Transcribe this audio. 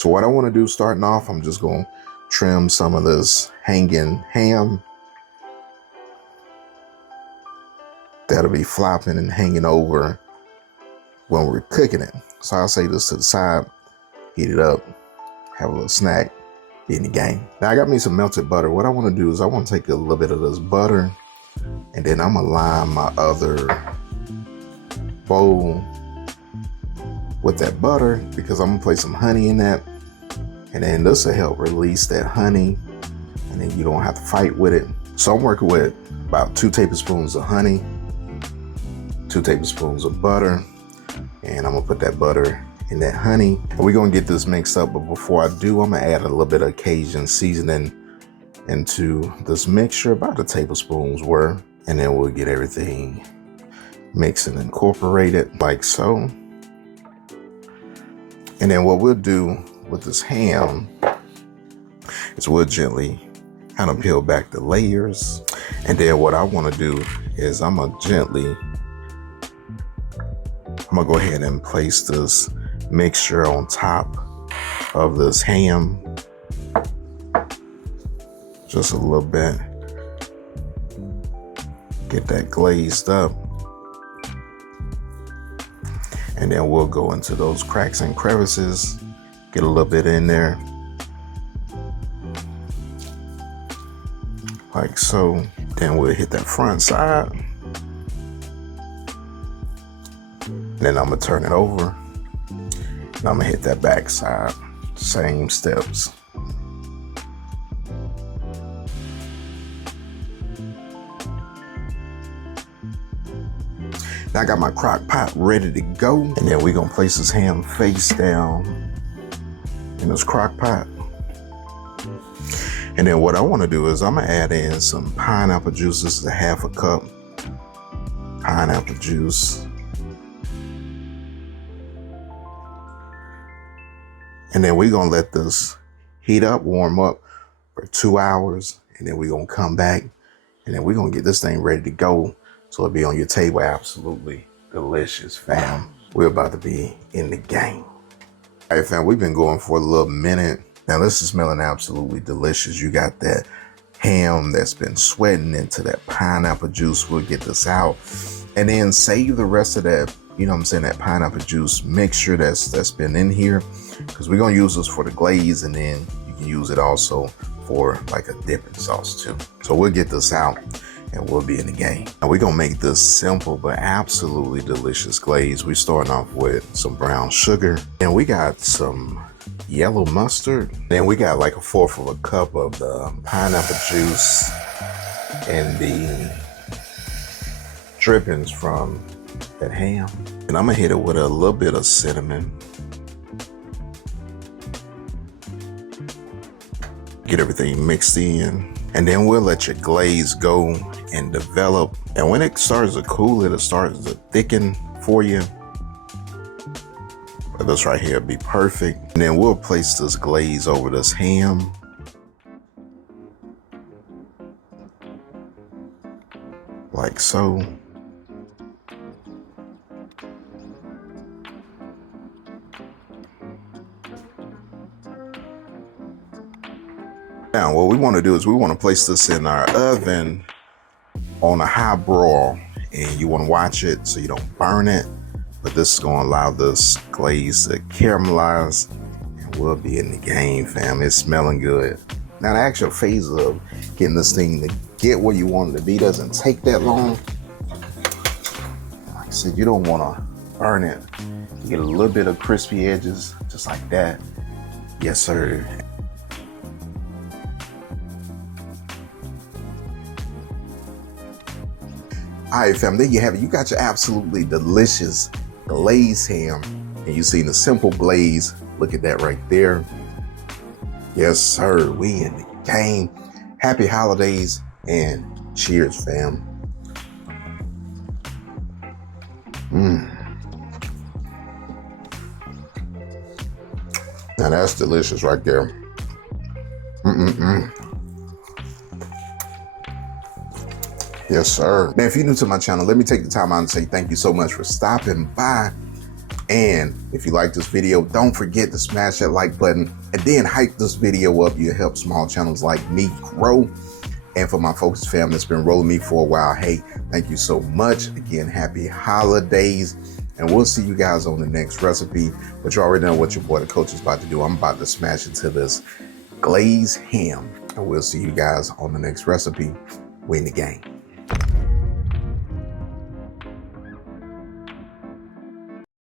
So what I want to do starting off, I'm just going to trim some of this hanging ham. That'll be flopping and hanging over when we're cooking it. So I'll say this to the side, heat it up, have a little snack, be in the game. Now I got me some melted butter. What I want to do is I want to take a little bit of this butter and then I'm gonna line my other bowl with that butter because I'm gonna place some honey in that. And then this will help release that honey and then you don't have to fight with it. So I'm working with about 2 tablespoons of honey, 2 tablespoons of butter, and I'm gonna put that butter in that honey. And we're gonna get this mixed up, but before I do, I'm gonna add a little bit of Cajun seasoning into this mixture, about a tablespoon's worth, and then we'll get everything mixed and incorporated like so. And then what we'll do with this ham is we'll gently kind of peel back the layers. And then what I want to do is I'm gonna go ahead and place this mixture on top of this ham. Just a little bit. Get that glazed up. And then we'll go into those cracks and crevices, get a little bit in there. Like so. Then we'll hit that front side. Then I'm gonna turn it over. And I'm gonna hit that back side. Same steps. Now I got my crock pot ready to go. And then we're gonna place this ham face down in this crock pot. And then what I wanna do is I'm gonna add in some pineapple juice. This is a 1/2 cup pineapple juice. And then we're gonna let this heat up, warm up for 2 hours. And then we're gonna come back and then we're gonna get this thing ready to go. So it'll be on your table. Absolutely delicious, fam. We're about to be in the game. All right, fam, we've been going for a little minute. Now this is smelling absolutely delicious. You got that ham that's been sweating into that pineapple juice. We'll get this out and then save the rest of that, you know what I'm saying, that pineapple juice mixture that's been in here, because we're gonna use this for the glaze and then you can use it also for like a dipping sauce too. So we'll get this out and we'll be in the game. Now we're gonna make this simple but absolutely delicious glaze. We're starting off with some brown sugar and we got some yellow mustard. Then we got like 1/4 of a cup of the pineapple juice and the drippings from that ham. And I'm gonna hit it with a little bit of cinnamon. Get everything mixed in. And then we'll let your glaze go and develop. And when it starts to cool, it starts to thicken for you. But this right here will be perfect. And then we'll place this glaze over this ham. Like so. Now, what we want to do is we want to place this in our oven on a high broil, and you want to watch it so you don't burn it. But this is going to allow this glaze to caramelize, and we'll be in the game, fam. It's smelling good. Now, the actual phase of getting this thing to get where you want it to be doesn't take that long. Like I said, you don't want to burn it. You get a little bit of crispy edges, just like that. Yes, sir. All right, fam, there you have it. You got your absolutely delicious glazed ham. And you seen the simple glaze. Look at that right there. Yes, sir, we in the game. Happy holidays and cheers, fam. Now that's delicious right there. Yes, sir. Now, if you're new to my channel, let me take the time out and say thank you so much for stopping by. And if you like this video, don't forget to smash that like button and then hype this video up. You help small channels like me grow. And for my Focus fam that's been rolling me for a while, hey, thank you so much. Again, happy holidays. And we'll see you guys on the next recipe. But you already know what your boy, the coach, is about to do. I'm about to smash into this glazed ham. And we'll see you guys on the next recipe. We in the game.